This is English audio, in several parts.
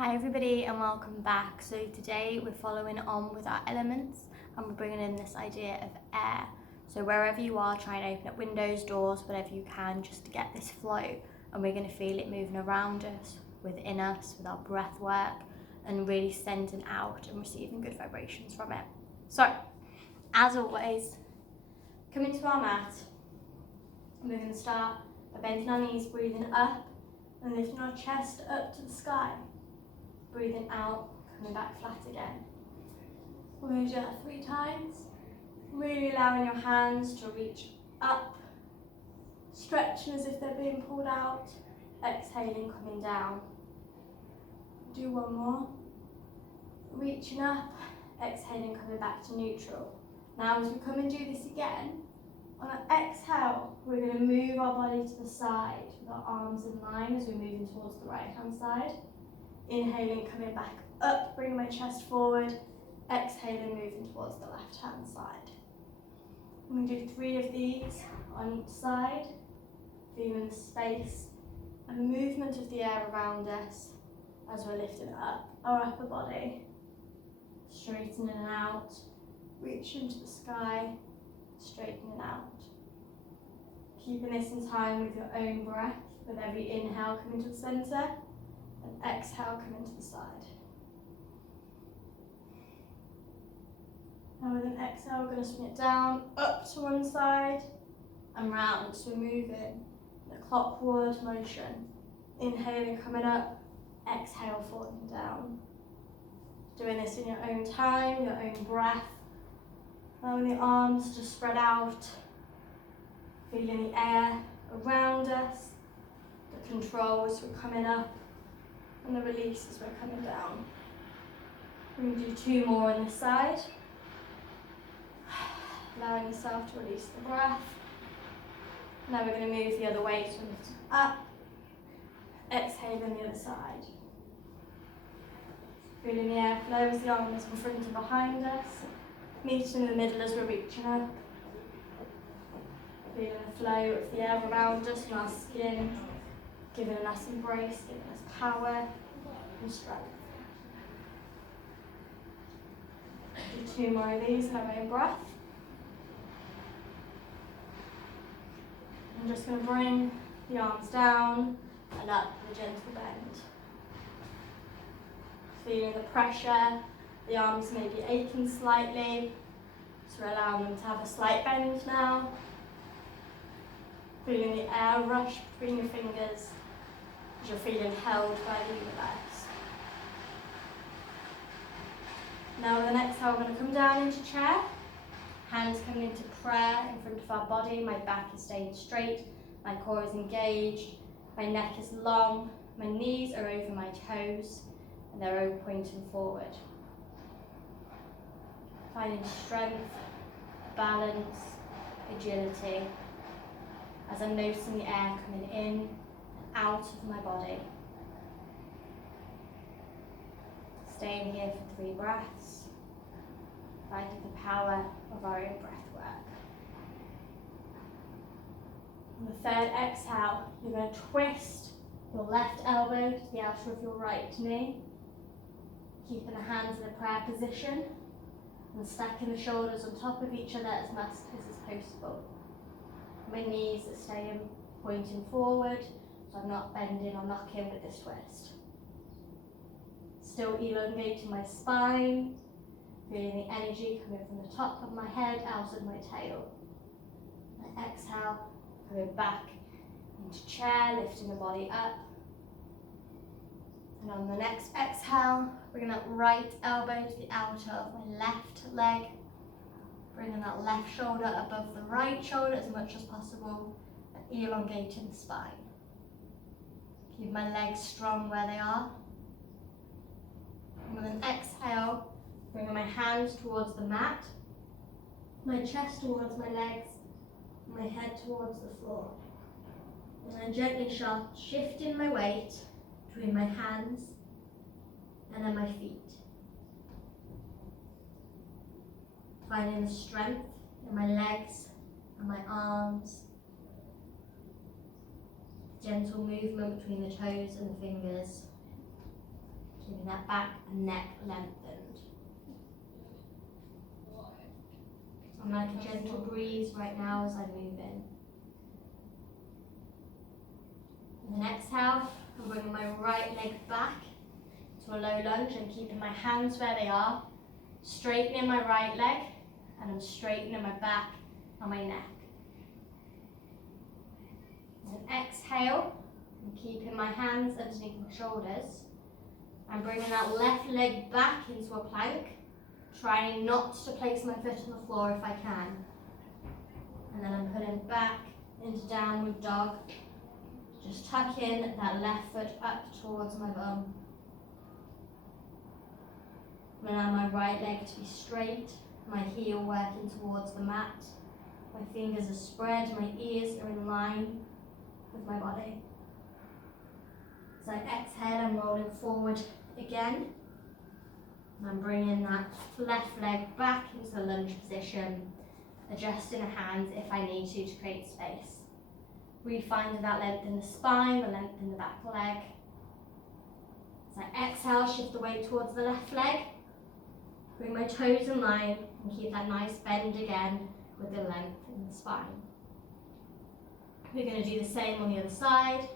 Hi everybody and welcome back. So today we're following on with our elements and we're bringing in this idea of air. So wherever you are, try and open up windows, doors, whatever you can just to get this flow, and we're going to feel it moving around us, within us, with our breath work, and really sending out and receiving good vibrations from it. So as always, come into our mat and we're going to start by bending our knees, breathing up and lifting our chest up to the sky. Breathing out, coming back flat again. We're going to do that 3 times. Really allowing your hands to reach up, stretching as if they're being pulled out. Exhaling, coming down. Do one more. Reaching up, exhaling, coming back to neutral. Now as we come and do this again, on an exhale, we're going to move our body to the side with our arms in line as we're moving towards the right hand side. Inhaling, coming back up, bringing my chest forward. Exhaling, moving towards the left hand side. I'm going to do 3 of these on each side, feeling the space and the movement of the air around us as we're lifting up our upper body. Straightening out, reaching to the sky, straightening out. Keeping this in time with your own breath, with every inhale coming to the centre, and exhale, coming to the side. Now with an exhale, we're going to swing it down, up to one side, and round. So we're moving in a clockwise motion. Inhaling, coming up, exhale, falling down. Doing this in your own time, your own breath. Allowing the arms to spread out. Feeling the air around us. The control as we're coming up. And the release as we're coming down. We're going to do 2 more on this side. Allowing yourself to release the breath. Now we're going to move the other way, so lifting up. Exhaling the other side. Feeling the air flow as the arms in front and behind us. Meeting in the middle as we're reaching up. Feeling the flow of the air around us and our skin. Giving us embrace, giving us power and strength. Do 2 more of these in our own breath. I'm just going to bring the arms down and up with a gentle bend. Feeling the pressure, the arms may be aching slightly, so we're allowing them to have a slight bend now. Feeling the air rush between your fingers as you're feeling held by the universe. Now with an exhale, we're going to come down into chair. Hands coming into prayer in front of our body. My back is staying straight. My core is engaged. My neck is long. My knees are over my toes and they're all pointing forward. Finding strength, balance, agility as I'm noticing the air coming in and out of my body. Staying here for 3 breaths, finding the power of our own breath work. On the 3rd exhale, you're going to twist your left elbow to the outer of your right knee, keeping the hands in a prayer position and stacking the shoulders on top of each other as much as possible. My knees are staying pointing forward, so I'm not bending or knocking with this twist. Still elongating my spine, feeling the energy coming from the top of my head out of my tail. I exhale, coming back into chair, lifting the body up. And on the next exhale, bringing that right elbow to the outer of my left leg. Bringing that left shoulder above the right shoulder as much as possible and elongating the spine. Keep my legs strong where they are. And with an exhale, bringing my hands towards the mat, my chest towards my legs, my head towards the floor. And then gently shifting my weight between my hands and then my feet. Finding the strength in my legs and my arms. Gentle movement between the toes and the fingers. keeping that back and neck lengthened. I'm like a gentle breeze right now as I move in. And then exhale, I'm bringing my right leg back to a low lunge and keeping my hands where they are, straightening my right leg, and I'm straightening my back and my neck. And then exhale, I'm keeping my hands underneath my shoulders. I'm bringing that left leg back into a plank, trying not to place my foot on the floor if I can. And then I'm pulling back into downward dog. Just tucking that left foot up towards my bum. And allow my right leg to be straight, my heel working towards the mat. My fingers are spread, my ears are in line with my body. As I exhale, I'm rolling forward again. And I'm bringing that left leg back into the lunge position, adjusting the hands if I need to create space. Really finding that length in the spine, the length in the back leg. As I exhale, shift the weight towards the left leg. Bring my toes in line and keep that nice bend again with the length in the spine. We're going to do the same on the other side.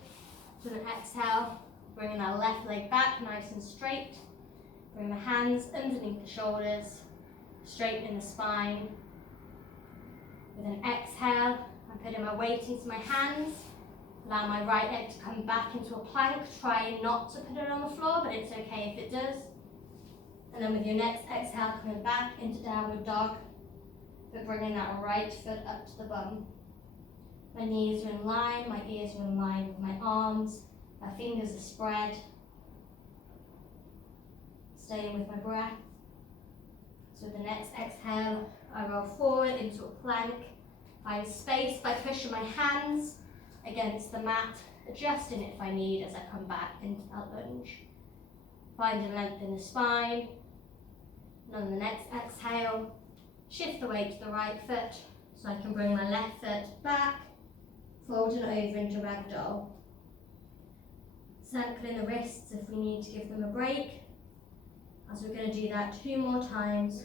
So then exhale, bringing that left leg back nice and straight. Bring the hands underneath the shoulders, straightening the spine. With an exhale, I'm putting my weight into my hands. Allow my right leg to come back into a plank, trying not to put it on the floor, but it's okay if it does. And then with your next exhale, coming back into downward dog, but bringing that right foot up to the bum. My knees are in line, my ears are in line with my arms, my fingers are spread. Staying with my breath. So with the next exhale, I roll forward into a plank. Find space by pushing my hands against the mat, adjusting it if I need as I come back into that lunge. Finding length in the spine. And on the next exhale, shift the weight to the right foot so I can bring my left foot back, folding over into ragdoll. Circling the wrists if we need to give them a break, as we're going to do that 2 more times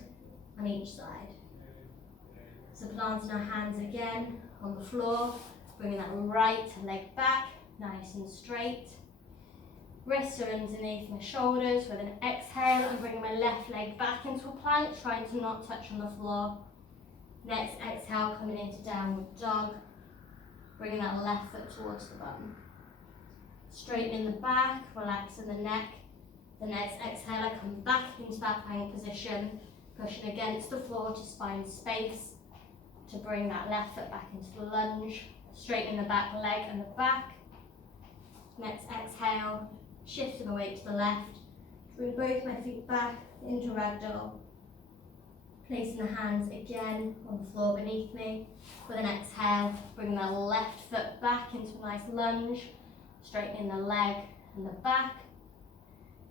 on each side. So planting our hands again on the floor, bringing that right leg back, nice and straight. Wrists are underneath my shoulders. With an exhale, I'm bringing my left leg back into a plank, trying to not touch on the floor. Next exhale, coming into downward dog, bringing that left foot towards the bum. Straightening the back, relaxing the neck. The next exhale, I come back into that plank position, pushing against the floor to find space to bring that left foot back into the lunge, straightening the back leg and the back. Next exhale, shifting the weight to the left, bring both my feet back into ragdoll. Placing the hands again on the floor beneath me. With an exhale, bring that left foot back into a nice lunge, straightening the leg and the back.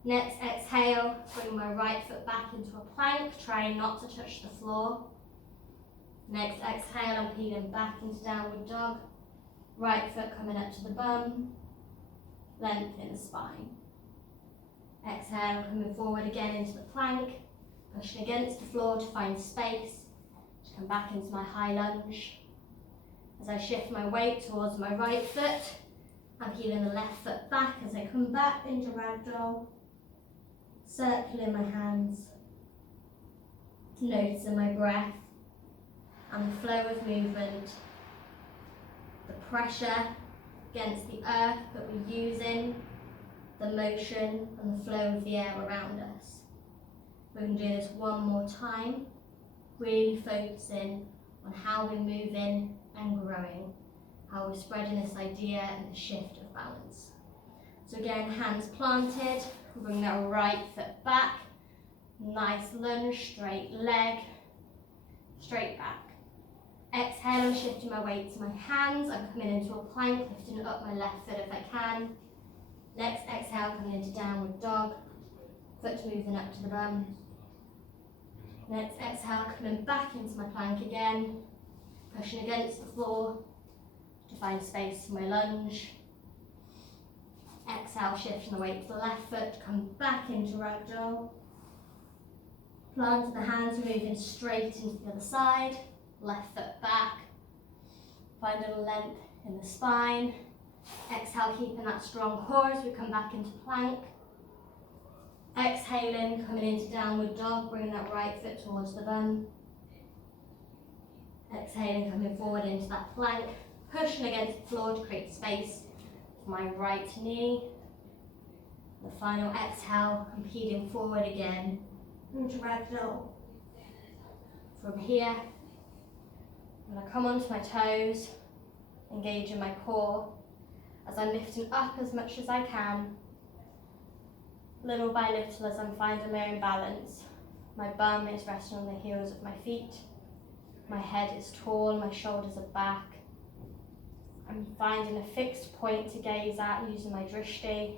Next exhale, bring my right foot back into a plank, trying not to touch the floor. Next exhale, I'm peeling back into downward dog. Right foot coming up to the bum, length in the spine. Exhale, coming forward again into the plank, pushing against the floor to find space, to come back into my high lunge. As I shift my weight towards my right foot, I'm peeling the left foot back as I come back into ragdoll. Circling my hands, noticing my breath and the flow of movement, the pressure against the earth that we're using, the motion and the flow of the air around us. We're going to do this 1 more time, really focusing on how we're moving and growing, how we're spreading this idea and the shift of balance. So again, hands planted. Bring that right foot back, nice lunge, straight leg, straight back. Exhale, I'm shifting my weight to my hands. I'm coming into a plank, lifting up my left foot if I can. Next exhale, coming into downward dog, foot moving up to the bum. Next exhale, coming back into my plank again, pushing against the floor to find space for my lunge. Exhale, shifting the weight to the left foot, come back back into ragdoll. Plant the hands, moving straight into the other side. Left foot back. Find a little length in the spine. Exhale, keeping that strong core as we come back into plank. Exhaling, coming into downward dog, bringing that right foot towards the bum. Exhaling, coming forward into that plank. Pushing against the floor to create space for my right knee. The final exhale, competing forward again into ragdoll. From here, I'm going to come onto my toes, engaging my core as I'm lifting up as much as I can, little by little as I'm finding my own balance. My bum is resting on the heels of my feet. My head is tall, my shoulders are back. I'm finding a fixed point to gaze at using my drishti,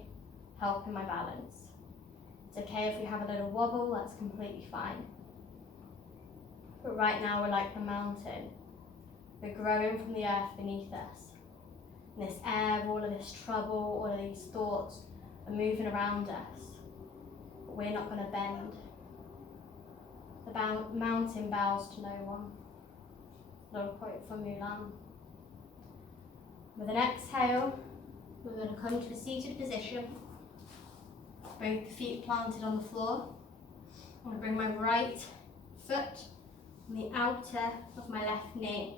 helping my balance. It's okay if we have a little wobble, that's completely fine. But right now we're like the mountain. We're growing from the earth beneath us. And this air, all of this trouble, all of these thoughts are moving around us. But we're not going to bend. The mountain bows to no one. Little quote from Mulan. With an exhale, we're going to come to a seated position. Both the feet planted on the floor. I'm going to bring my right foot on the outer of my left knee.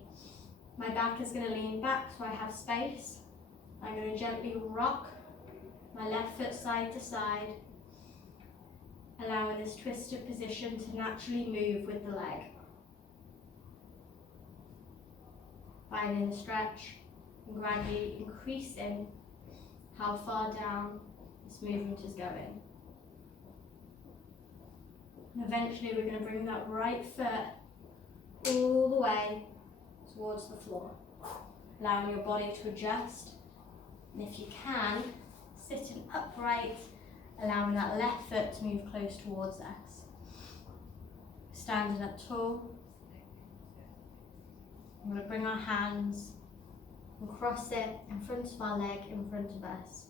My back is going to lean back so I have space. I'm going to gently rock my left foot side to side, allowing this twisted position to naturally move with the leg. Finding the stretch and gradually increasing how far down this movement is going. And eventually we're going to bring that right foot all the way towards the floor, allowing your body to adjust. And if you can, sitting upright, allowing that left foot to move close towards us. Standing up tall. I'm going to bring our hands and cross it in front of our leg, in front of us,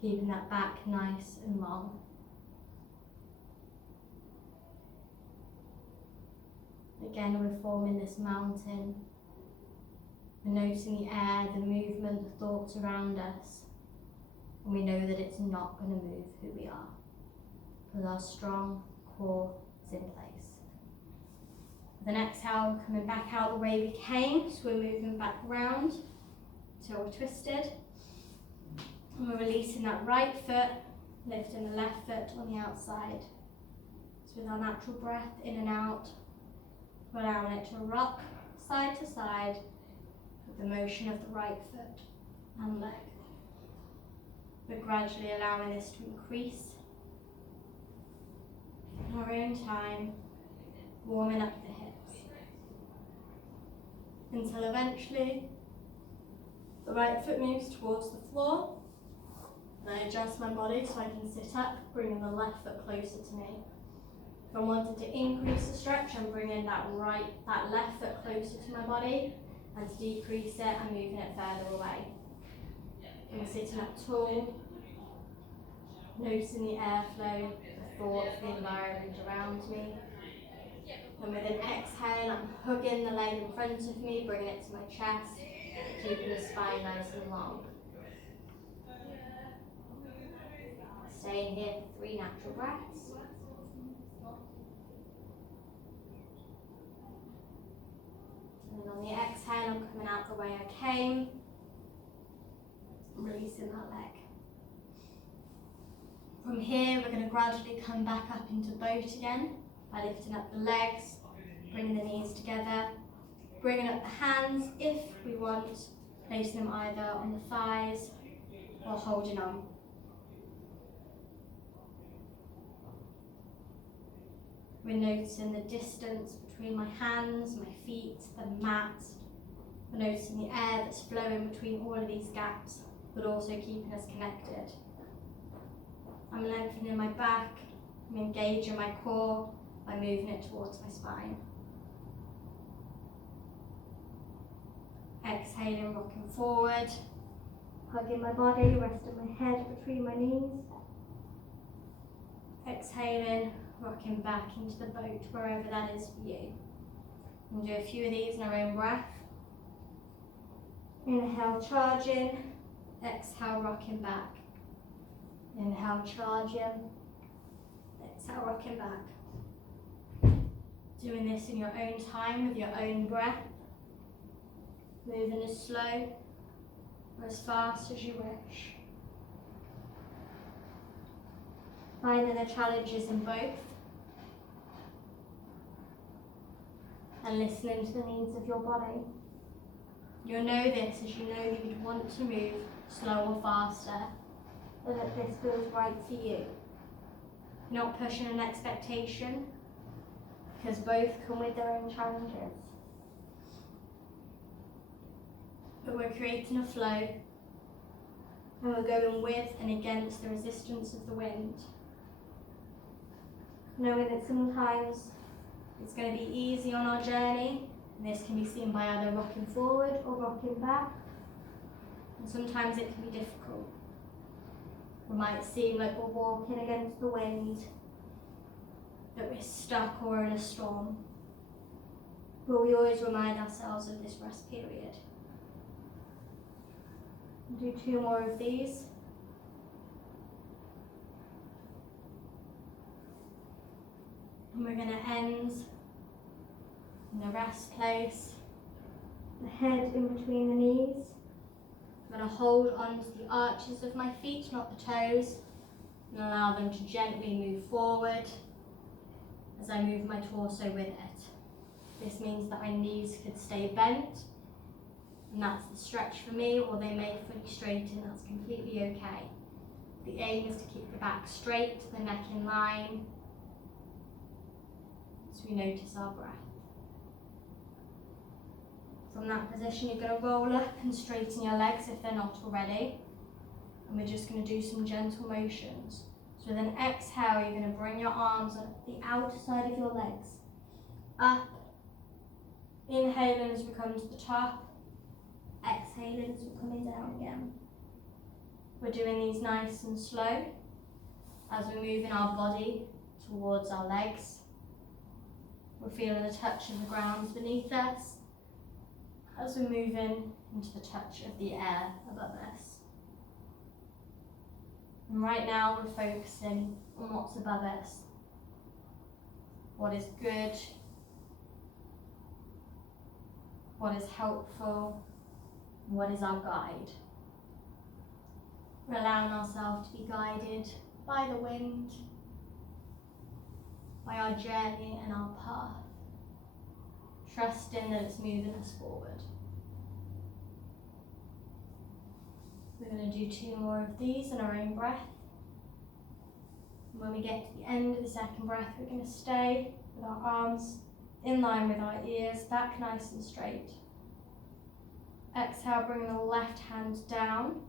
keeping that back nice and long. Again, we're forming this mountain. We're noticing the air, the movement, the thoughts around us. And we know that it's not going to move who we are, because our strong core is in place. With an exhale, coming back out the way we came, so we're moving back round till we're twisted. And we're releasing that right foot, lifting the left foot on the outside. So with our natural breath in and out, we're allowing it to rock side to side with the motion of the right foot and leg. We're gradually allowing this to increase in our own time, warming up the hips, until eventually the right foot moves towards the floor, and I adjust my body so I can sit up, bringing the left foot closer to me. If I wanted to increase the stretch, I'm bringing that left foot closer to my body, and to decrease it, I'm moving it further away. I'm sitting up tall, noticing the airflow, the thoughts, the environment around me. And with an exhale, I'm hugging the leg in front of me, bringing it to my chest, keeping the spine nice and long. Staying here for 3 natural breaths. And on the exhale, I'm coming out the way I came, releasing that leg. From here, we're going to gradually come back up into boat again by lifting up the legs, bringing the knees together, bringing up the hands if we want, placing them either on the thighs or holding on. We're noticing the distance between my hands, my feet, the mat. We're noticing the air that's flowing between all of these gaps, but also keeping us connected. I'm lengthening my back, I'm engaging my core by moving it towards my spine. Exhaling, rocking forward, hugging my body, resting my head between my knees. Exhaling, rocking back into the boat, wherever that is for you. We'll do a few of these in our own breath. Inhale, charging. Exhale, rocking back. Inhale, charging. Exhale, rocking back. Doing this in your own time with your own breath. Moving as slow or as fast as you wish. Finding the challenges in both. And listening to the needs of your body. You'll know this as you know you would want to move slower or faster, and that this feels right for you. Not pushing an expectation, because both come with their own challenges. But we're creating a flow, and we're going with and against the resistance of the wind. Knowing that sometimes it's going to be easy on our journey, and this can be seen by either rocking forward or rocking back. And sometimes it can be difficult. It might seem like we're walking against the wind, that we're stuck or in a storm. But we always remind ourselves of this rest period. We'll do 2 more of these. And we're going to end in the rest place, the head in between the knees. I'm going to hold on to the arches of my feet, not the toes, and allow them to gently move forward as I move my torso with it. This means that my knees could stay bent, and that's the stretch for me, or they may fully straighten, that's completely okay. The aim is to keep the back straight, the neck in line, as we notice our breath. From that position, you're going to roll up and straighten your legs if they're not already. And we're just going to do some gentle motions. So with an exhale, you're going to bring your arms up the outer side of your legs. Up. Inhaling as we come to the top. Exhaling as we're coming down again. We're doing these nice and slow as we're moving our body towards our legs. We're feeling the touch of the ground beneath us as we're moving into the touch of the air above us. And right now we're focusing on what's above us, what is good, what is helpful, what is our guide. We're allowing ourselves to be guided by the wind, by our journey and our path, trusting that it's moving us forward. We're going to do 2 more of these in our own breath. And when we get to the end of the second breath, we're going to stay with our arms in line with our ears, back nice and straight. Exhale, bring the left hand down,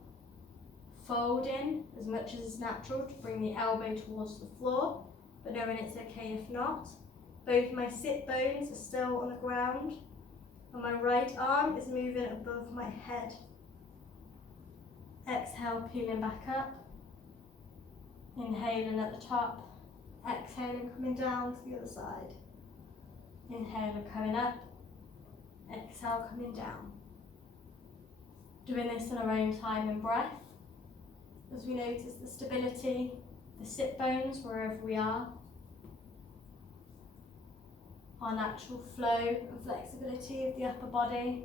fold in as much as is natural to bring the elbow towards the floor, but knowing it's okay if not. Both my sit bones are still on the ground, and my right arm is moving above my head. Exhale, peeling back up. Inhaling at the top. Exhaling, coming down to the other side. Inhaling, coming up. Exhale, coming down. Doing this in our own time and breath, as we notice the stability, the sit bones wherever we are, our natural flow and flexibility of the upper body,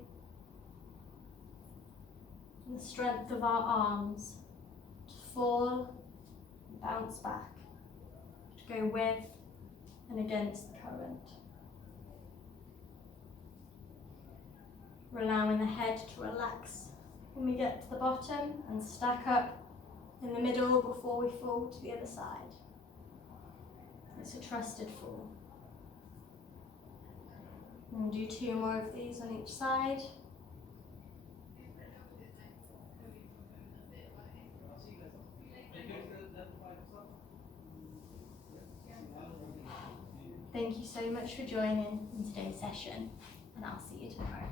and the strength of our arms to fall and bounce back, to go with and against the current. We're allowing the head to relax when we get to the bottom and stack up in the middle before we fall to the other side. It's a trusted fall. And we'll do 2 more of these on each side. Thank you so much for joining in today's session, and I'll see you tomorrow.